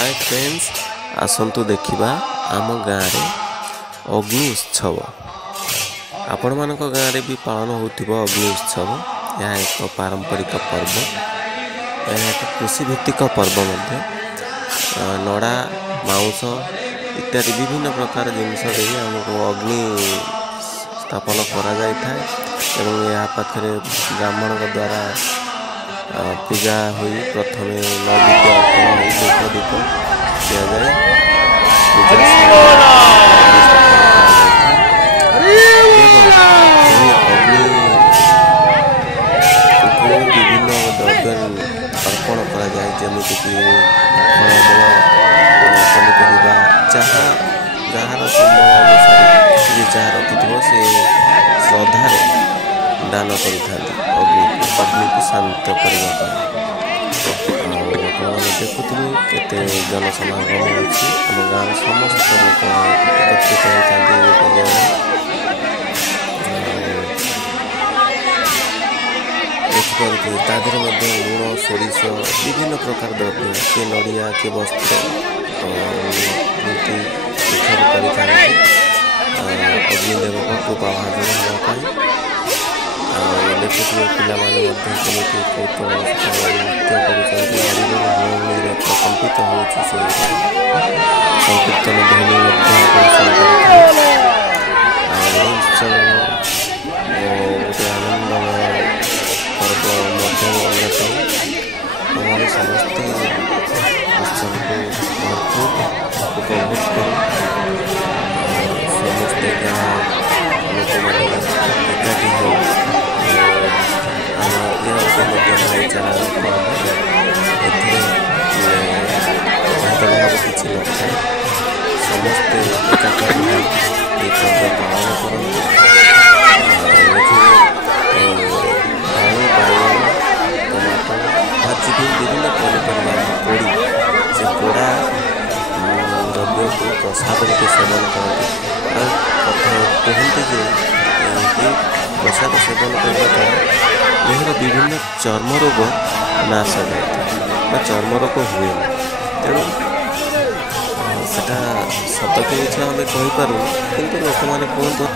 Hi friends, आसंतु देखिबा आम गाँव रे अग्नि उत्सव। आपण मान गाँव रे भी पालन होउथिबो अग्नि उत्सव। यह एक पारंपरिक पर्व, यह एक कृषि भित्तिक पर्व मध्य। नड़ा माउंस इत्यादि विभिन्न प्रकार जिनस आमको अग्नि स्थापन करा जाय थाए एवं यह पाखरे ब्राह्मण द्वारा पूजा हुई प्रथम नैवेद्य अर्पण हुई धूप दीप दिया जाए विभिन्न द्रव्य अर्पण करा जाए जमीक फलमूल पनीपरिया जहाँ जार समय अनुसार जी जहाँ रखिथ से श्रद्धार दान कर अग्नि को शांत करने। देखुवे केते जनसमागम अच्छी आम गाँव समस्त लोक एकत्रित होता देखिपे तादेह लुण सोरिष विभिन्न प्रकार द्रव्य किए नड़िया किए वस्त्र कर अग्निदेव को कृपा भाजन होगापी। देखुए पिलाने कौतूहल नृत्य कर प्रकम्पित हो संकीर्तन ध्वनि उत्सव गोटे आनंदमय पर्व मध्य अन्यतम। हमारे समस्ते उत्सव को भरपूर उपभोग कर समस्ते गाँव लोक एकाठी हो भाईचारा भेदभाव किसी न थाए समस्ते एकाठी हो पर्व पालन करते। आलू बाइगण टमाटो भाजी विभिन्न पनीपरिया पोड़ी से पोड़ा द्रव्य को प्रसाद रूपे सेवन करते। कहते जे प्रसाद सेवन करने द्वारा यह विभिन्न चर्म रोग नाश जाए चर्म रोग हुए तेणु सेटा सत कि आम कहीपर कि लोक मैंने कहते